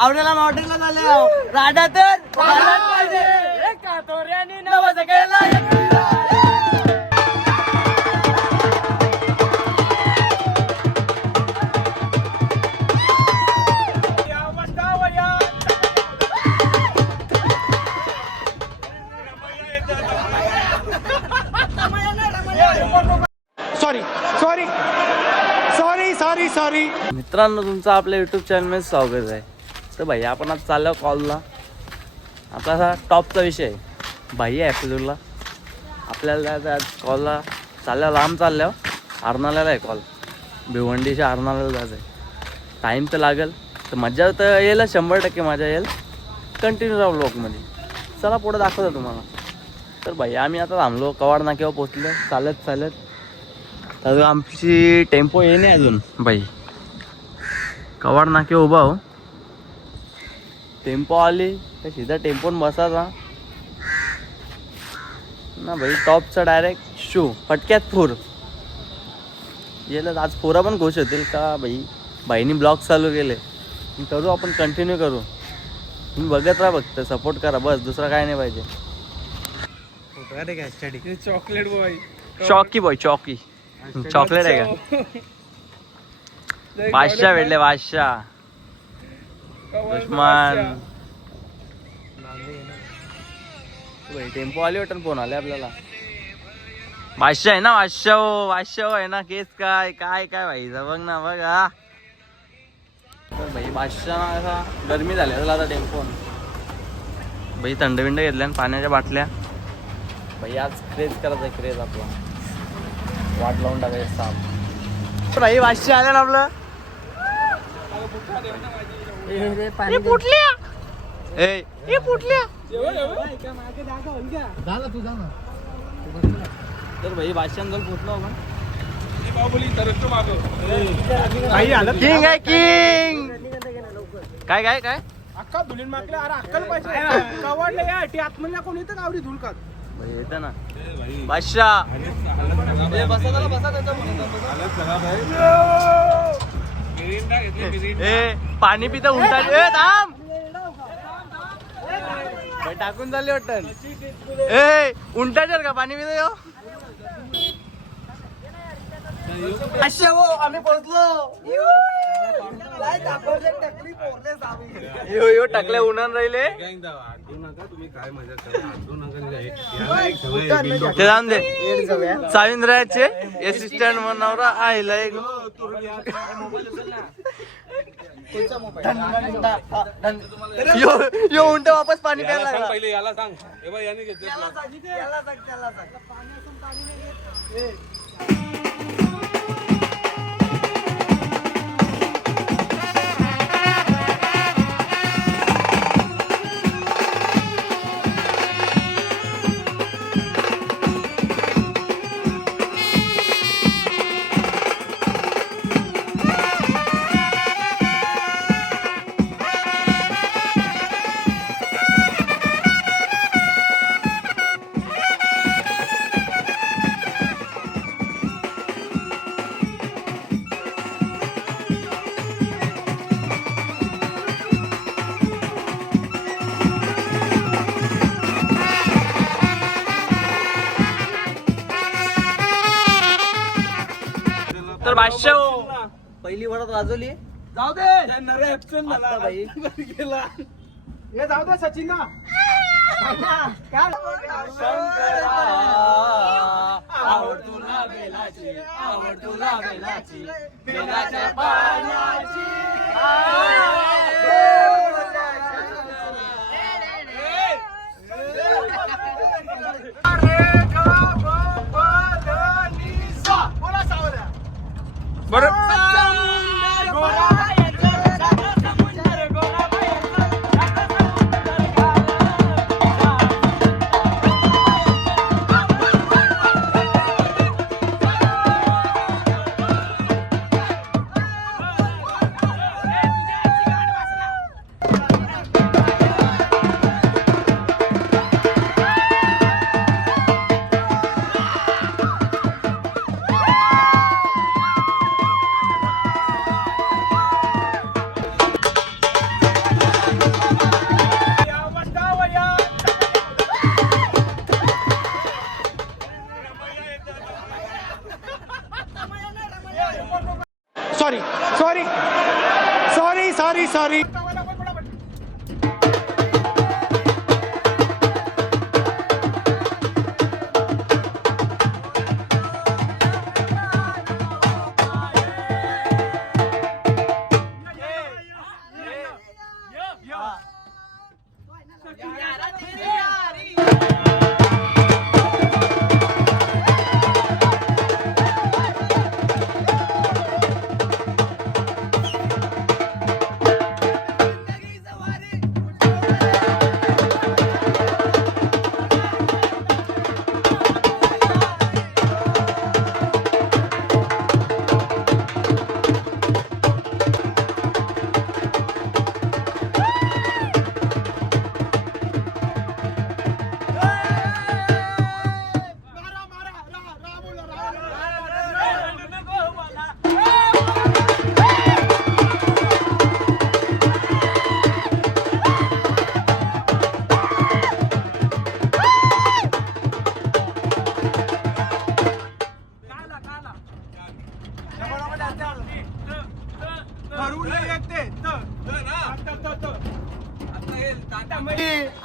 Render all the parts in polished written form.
आवडेला मॉडेलला झाले राडा तर पाहिजे कातोऱ्याने नवस केला सॉरी मित्रांनो, तुमचं आपल्या युट्यूब चॅनलमध्ये स्वागत आहे. तर भाई आपण आज चाललो कॉलला. आता हा टॉपचा विषय आहे भाई एपिसोडला. आपल्याला जायचं आज कॉलला. चालल्या लांब चालल्यावर अर्नाल्याला आहे कॉल. भिवंडीच्या अर्नाल्याला जायचं आहे. टाईम तर लागेल, तर मजा तर येईल 100% मजा येईल. कंटिन्यू राहू ब्लॉगमध्ये. चला पुढे दाखवतो तुम्हाला. तर भाई आम्ही आता थांबलो कवाड नाक्यावर पोचलो चालत. तर आमची टेम्पो ये नाही अजून बाई. कवाड नाके उभा हो. टेम्पो आली तर सीधा टेम्पोन बसायचा ना भाई. टॉपचा डायरेक्ट शू फटक्यात फोर येलं. आज पोरा पण खुश होतील का भाई. भाईनी ब्लॉग चालू केले. करू आपण कंटिन्यू करू. तुम्ही बघत राहा, फक्त सपोर्ट करा बस, दुसरा काय नाही पाहिजे. चॉकलेट बॉय, चॉकी बॉय चॉकी चॉकलेट आहे का. बादशाह भेटले बादशाह. दुश्मन टेम्पो आली वाटून फोन आले आपल्याला. बादशाह आहे ना, बादशाह आहे ना. केस काय काय काय भाई बघ ना बघ. हा तर भाई बादशाह असा गरमी झाली असेल आता टेम्पो. भाई थंड बिंड घेतल्या पाण्याच्या बाटल्या. भाई आज क्रेज करायचा आहे, क्रेज आपला. वाट लावून टाकायचं साप. भाई बादशाह आले ना आपलं. तर भाई बादशाह जर फुटलो आपण. किंग आहे किंग. काय काय काय अक्का धुलीन मागले. अरे अक्कल पाहिजे. कवडले या टी आतमध्ये कोण येतं गावरी धुल का येत ना बादशाह. पाणी पिता उंटा थांब. टाकून झाले वाटत. उंटाच्या का पाणी पिता. बादशाह हो आम्ही पोहोचलो. यो टाकल्या उन्हान राहिले. ते जाऊन दे. साविंद्राचे असिस्टंट म्हणून आयला एक. यो उंट वापस पाणी प्यायला लागला. पहिले याला सांग. याने घेतलं. तर बादशाह पहिली वरात वाजवली. जाऊ दे भाई गेला. हे जाऊ दे सचिन ना. आवड तुला बेलाची, आवड तुला बेलाची, बेलाच्या पानाची. सॉरी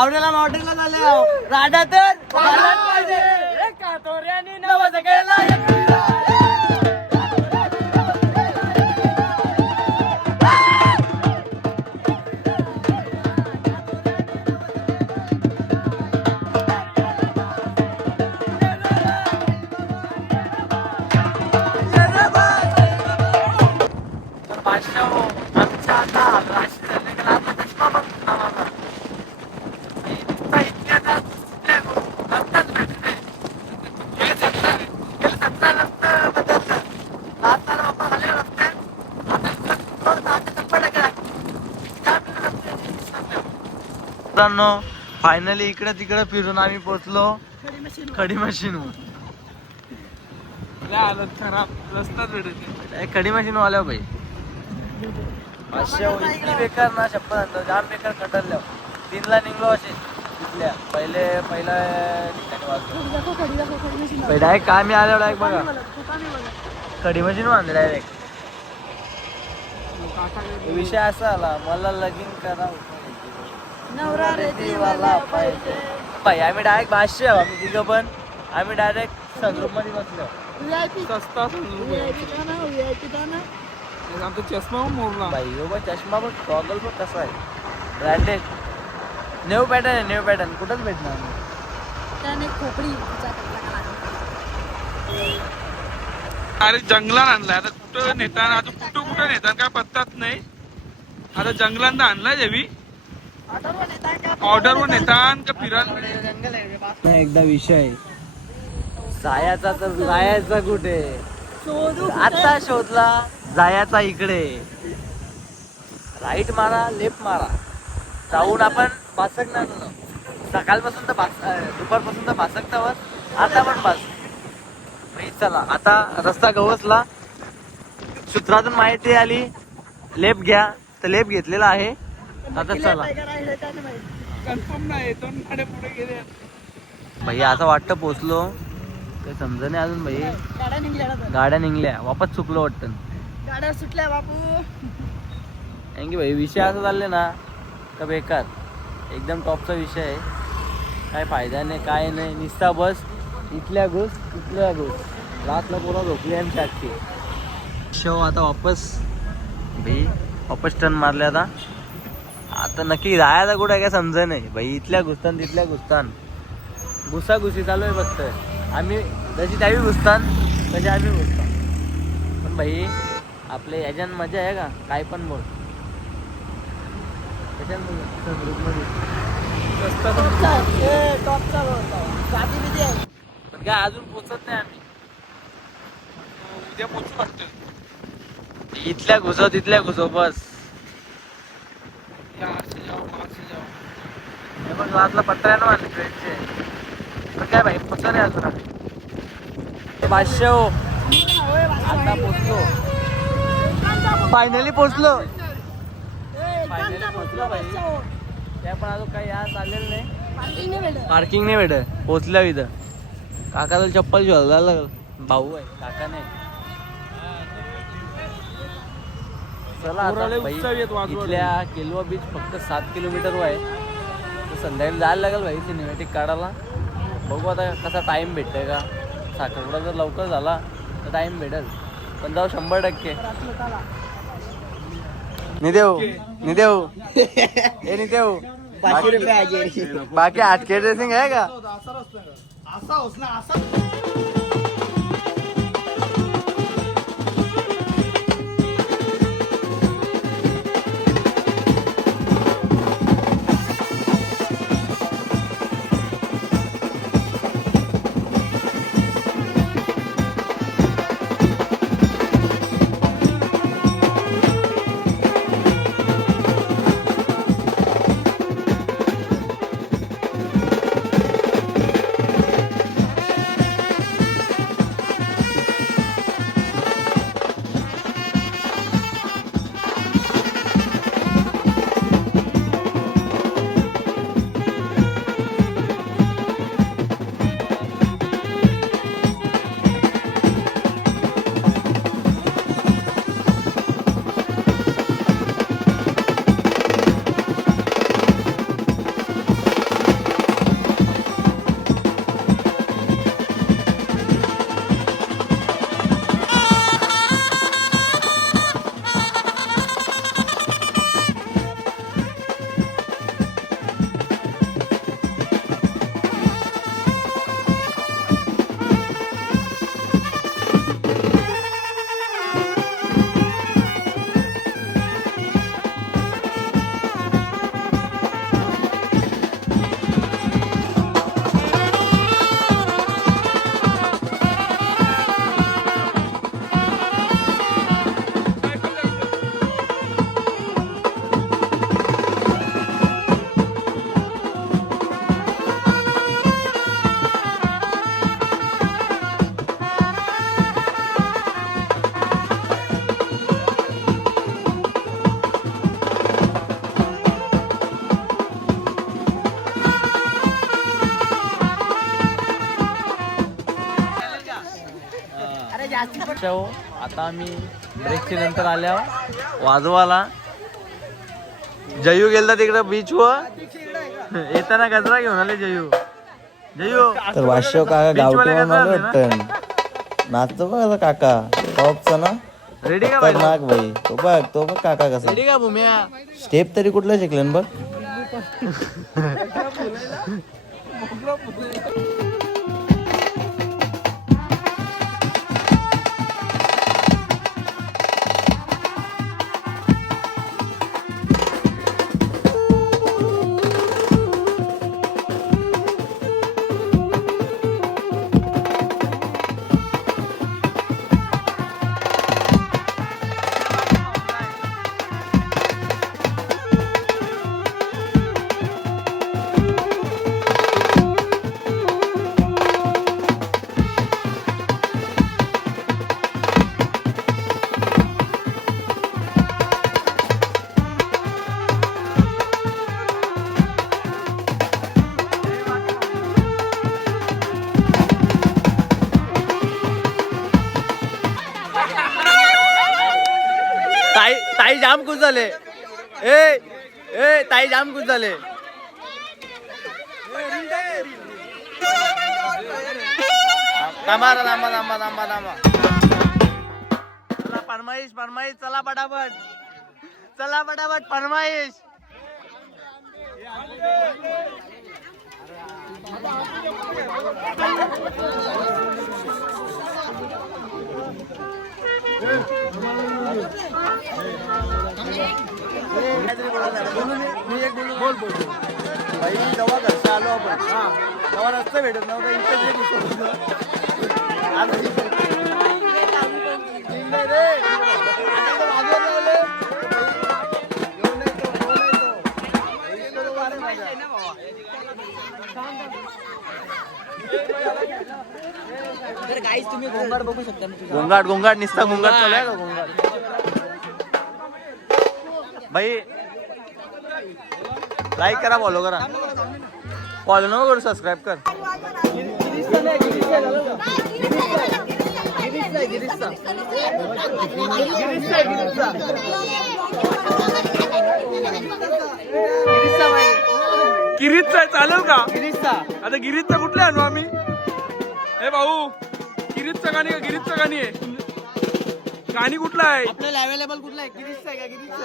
आवडेला मॉडेलला झाले राजा तर पाहिजे कातोऱ्याने नवस केला फायनली इकडे तिकडे फिरून आम्ही पोहोचलो खडी मशीन खराब रस्ताच भेटत खडी मशीन वाल्या भाई इतकी बेकार ना शपथ जाम बेकार खटरल्या 3ला निघलो असे तिथल्या पहिला ठिकाणी डायरेक्ट कामी आल्यावर डायरेक्ट बघा खडी मशीन बांधले डायरेक्ट विषय असा आला मला लगीन करा नवरा रेतीवाला पाहिजे भाई आम्ही डायरेक्ट भाष्य आम्ही तिघं पण आम्ही डायरेक्ट सनरूफ मध्ये बसलो सस्ता आमचा चष्मा मोडला भाई हो बा चष्मा पण गॉगल पण कसा आहे ब्रँडेड न्यू पॅटर्न कुठंच भेटणार त्याने खोपडी अरे जंगलात आणलाय आता कुठं नेताना आता कुठं नेतात काय पत्ताच नाही आता जंगलात आणलाय देवी ऑर्डरवर नेतात का फिरायला एकदा विषय जायचा तर जायचा कुठे आता शोधला जायचा इकडे राईट मारा लेफ्ट मारा जाऊन आपण भासकणार सकाळपासून तर दुपारपासून तर भासकतावर आता पण भास चला आता रस्ता गवसला सूत्रातून माहिती आली लेफ्ट घ्या तर लेफ्ट घेतलेला आहे आता चला कन्फर्म नाही दोन गाड्या पुढे गेले भैया असं वाटतं पोचलो काही समज नाही अजून भाई गाड्या निघल्या वापस चुकलो वाटतं गाड्या सुटल्या बापू कारण की भाई विषय असं चालले ना का बेकार एकदम टॉपचा विषय आहे काय फायदा नाही काय नाही निस्ता बस इथल्या घुस रातला पुन्हा झोपली आमची आजची शो आता वापस भाई वापस टर्न मारले आता नक्की जायला कुठं काय समजा नाही भाई इथल्या घुसतान तिथल्या घुसतान घुसाघुसी चालू आहे फक्त आम्ही जशी त्यावी घुसतान तशी आम्ही घुसतान पण भाई आपल्या याच्यात मजा आहे का काय पण बोल पण काय अजून पोचत नाही आम्ही उद्या पोचू वाटतं इथल्या घुसो तिथल्या घुसो बस पण रातला पट्टा आहे ना माझ्या ट्रेनचे पण काय भाई पोचत नाही अजून आम्ही 500 आता पोचलो फायनली पोचलो भाई त्या पण अजून काही आज आलेलं नाही पार्किंग नाही भेटत पोचल्या इथं काकाला चप्पल शोधायला लागल भाऊ आहे काका नाही चला आता पोराले भाई, उत्सव येत वाजवत. इथल्या केलवा बीच फक्त 7 किलोमीटरवर आहे. तर संध्याकाळी जायला लागेल भाई सिनेमॅटिक काढायला. बघू आता कसा टाईम भेटतोय का. साखरपुडा जर लवकर झाला तर टाईम भेटेल, पण जाऊ 100%. निदेव निदेव ए निदेव, 500 रुपये आहे. बाकी आटके ड्रेसिंग आहे का? आता आम्ही ब्रेकच्या नंतर आल्यावर वाजवाला जयू गेलता तिकडं बीच वर. येताना गजरा घेऊन आले जयू. जयू तर वाशव काका गावठी वाटतं नाचतो बघ काका टॉपचा ना रेडी का तर नाग भाई तो बघ काका कसा रेडी का भूम्या? स्टेप तरी कुठलं शिकलं बघ. ताई जाम खुश झाले. ए ताई जाम खुश झाले. थांबा. चला फरमाईश चला पटापट फरमाईश. बोल भाई, जेव्हा घरचा आलो आपण तेव्हा रस्ता भेटत नव्हता. तुम्ही गोंगाट बघू शकता. गोंगाट निसता गोंगाट चालू का गोंगाट भाई. लाईक करा, फॉलो करा. फॉलो नको करू, सबस्क्राईब कर. गिरीजचा चालेल का? आता गिरीजचा कुठले आणू आम्ही? हे भाऊ गिरीजचं गाणी का? गिरीजचं गाणी आहे. गाणी कुठलं आहे आपल्याला अवेलेबल कुठला आहे? गिरीशचा आहे का? गिरीशचा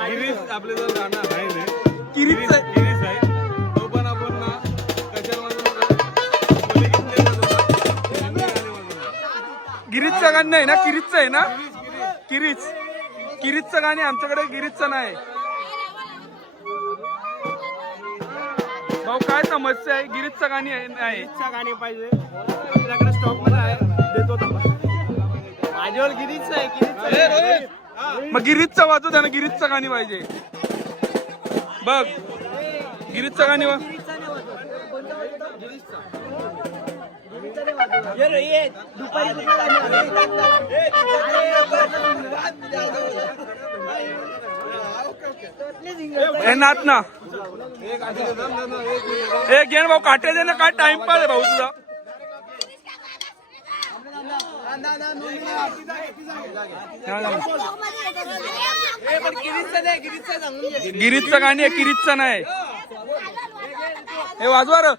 आहे. गिरीज आपल्याजवळ गाणं आहे रे. गिरीज आहे तो पण आपण ना गिरीजचं गाणं नाही ना? किरीजचं आहे ना? किरीजचं गाणे आमच्याकडे गिरीजचं नाही. भाऊ काय समस्या आहे? गिरीजचं गाणी आहे. गाणी पाहिजे आपल्याकडे स्टॉक मध्ये आहे, देतो माझ्यावर गिरीशचा आहे. मग गिरीजचं वाजू द्या ना. गिरीजचं गाणी पाहिजे. बघ गिरीजचं गाणी वा. हे नाच ना. हे घेण भाऊ काटे दे ना. काय टाइमपास आहे भाऊ तुझा. गिरीजचं गाणी आहे, किरीजचं नाही. हे वाजवा र.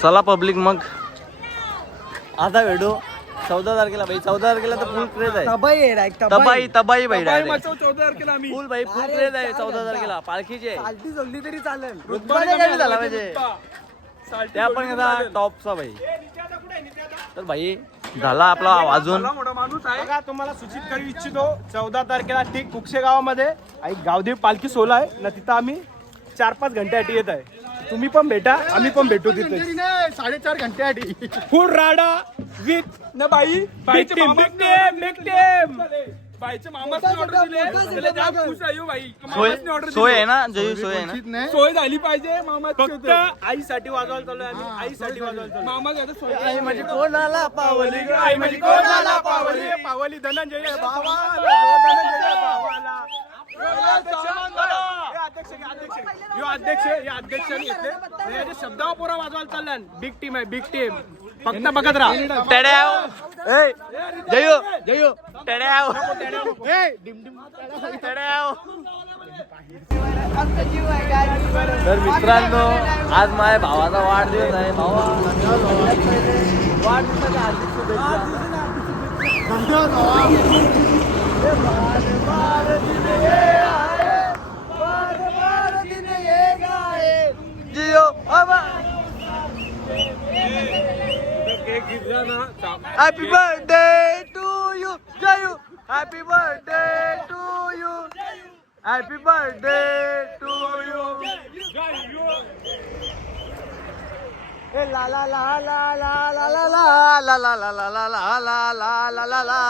चला पब्लिक मग आता भेटू 14 तारखेला भाई. 14 तारखेला तर फुल क्रेज आहे. तबाई भाई डायरेक्ट 14 तारखेला आम्ही फुल भाई फुल क्रेज आहे. 14 तारखेला पालखीची आहे. पालटी जोडली तरी चालेल. रुतबा कमी झाला पाहिजे त्या पण आता टॉपचा भाई. तर भाई झाला आपला अजून मोठा माणूस आहे. बघा तुम्हाला सूचित करू इच्छितो 14 तारखेला ठीक कुक्षे गावामध्ये एक गावदेव पालखी सोहळा आहे ना. तिथं आम्ही 4-5 घंट्यासाठी येत आहे. तुम्ही पण भेटा, आम्ही पण भेटू तिथे. 4.5 घंट्यासाठी फुल राडा विथ ना बाई बाईचे बाईचे मामाची ऑर्डर दिली. त्याला जाम खुश आहे हो बाई. मामाची ऑर्डर सोय आहे ना जयू सोय आहे ना. सोय झाली पाहिजे. मामाची फक्त आईसाठी वाजवायला चालू आहे आम्ही. आईसाठी वाजवायला चालू मामा घ्यायचं सोय. आई म्हणजे कोणाला पावली ग, आई म्हणजे कोणाला पावली. पावली धनंजय भावाला. अध्यक्षांनी घेतले शब्दावर पोरा वाजवायला चालल्या. बिग टीम आहे, बिग टीम. फक्त बघत राहा. टड्याव ए जयू टड्याव टड्याव. तर मित्रांनो आज माझ्या भावाचा वाढदिवस आहे. भावा वाढदिवसाच्या हार्दिक शुभेच्छा. जियो happy birthday to you Jayu. Happy birthday to you. Happy birthday to you. ला ला ला ला ला ला ला ला ला ला ला ला ला ला ला ला ला ला.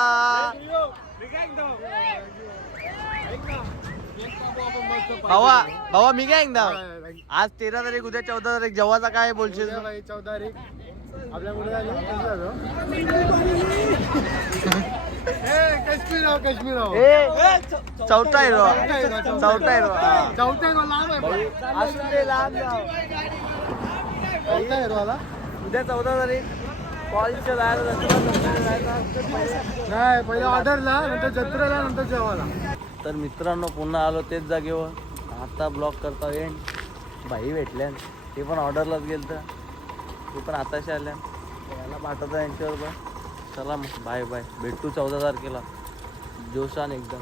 भावा भावा मी काय एकदा आज 13 तारीख उद्या 14 तारीख जेव्हाचा काय बोलशील. 14 तारीख आपल्या मुळे काश्मीर चौथा आहे असू दे लहान उद्या 14 तारीख कॉलच्या नाही पहिलं ऑर्डरला नंतर जत्रेला नंतर जेवायला. तर मित्रांनो पुन्हा आलो तेच जागेवर. आता ब्लॉग करता येईन. भाई भेटल्या ते पण ऑर्डरलाच गेलं तर ते पण आताशी आल्या. याला पाठवता यांच्यावर पण. चला मग बाय बाय. भेटू 14 तारखेला जोशान एकदम.